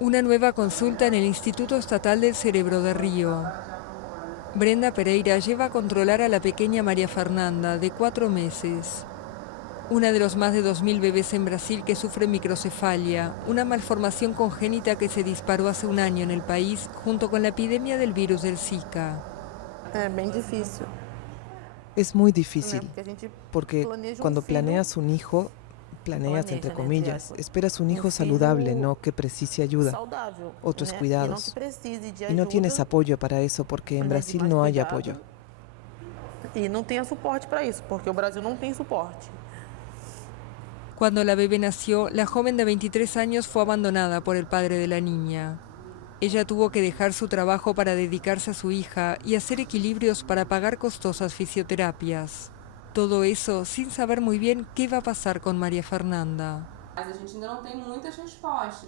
Una nueva consulta en el Instituto Estatal del Cerebro de Río. Brenda Pereira lleva a controlar a la pequeña María Fernanda, de 4 meses. Una de los más de 2000 bebés en Brasil que sufre microcefalia, una malformación congénita que se disparó hace un año en el país junto con la epidemia del virus del Zika. Es muy difícil, porque cuando planeas un hijo, planeas entre comillas, esperas un hijo saludable, no que precise ayuda, otros cuidados. Y no tienes apoyo para eso porque en Brasil no hay apoyo. E não tem suporte para isso, porque o Brasil não tem suporte. Cuando la bebé nació, la joven de 23 años fue abandonada por el padre de la niña. Ella tuvo que dejar su trabajo para dedicarse a su hija y hacer equilibrios para pagar costosas fisioterapias. Todo eso sin saber muy bien qué va a pasar con María Fernanda.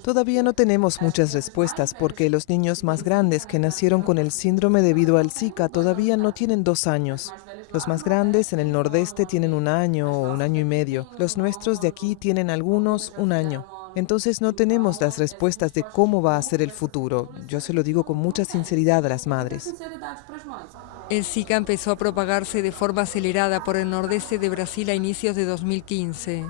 Todavía no tenemos muchas respuestas porque los niños más grandes que nacieron con el síndrome debido al Zika todavía no tienen 2 años. Los más grandes en el nordeste tienen 1 año o 1 año y medio. Los nuestros de aquí tienen algunos 1 año. Entonces no tenemos las respuestas de cómo va a ser el futuro. Yo se lo digo con mucha sinceridad a las madres. El Zika empezó a propagarse de forma acelerada por el nordeste de Brasil a inicios de 2015.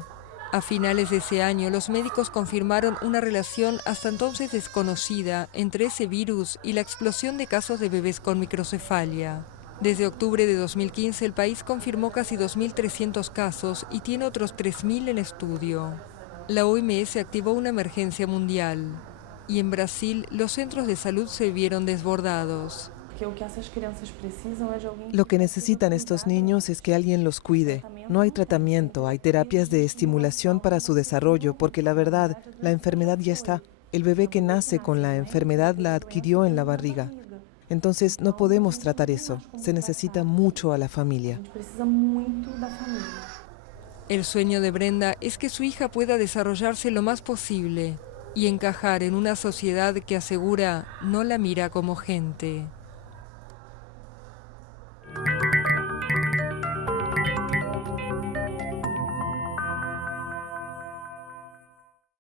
A finales de ese año, los médicos confirmaron una relación hasta entonces desconocida entre ese virus y la explosión de casos de bebés con microcefalia. Desde octubre de 2015, el país confirmó casi 2.300 casos y tiene otros 3.000 en estudio. La OMS activó una emergencia mundial y en Brasil los centros de salud se vieron desbordados. Lo que necesitan estos niños es que alguien los cuide. No hay tratamiento, hay terapias de estimulación para su desarrollo, porque la verdad, la enfermedad ya está. El bebé que nace con la enfermedad la adquirió en la barriga. Entonces no podemos tratar eso. Se necesita mucho a la familia. El sueño de Brenda es que su hija pueda desarrollarse lo más posible y encajar en una sociedad que asegura no la mira como gente.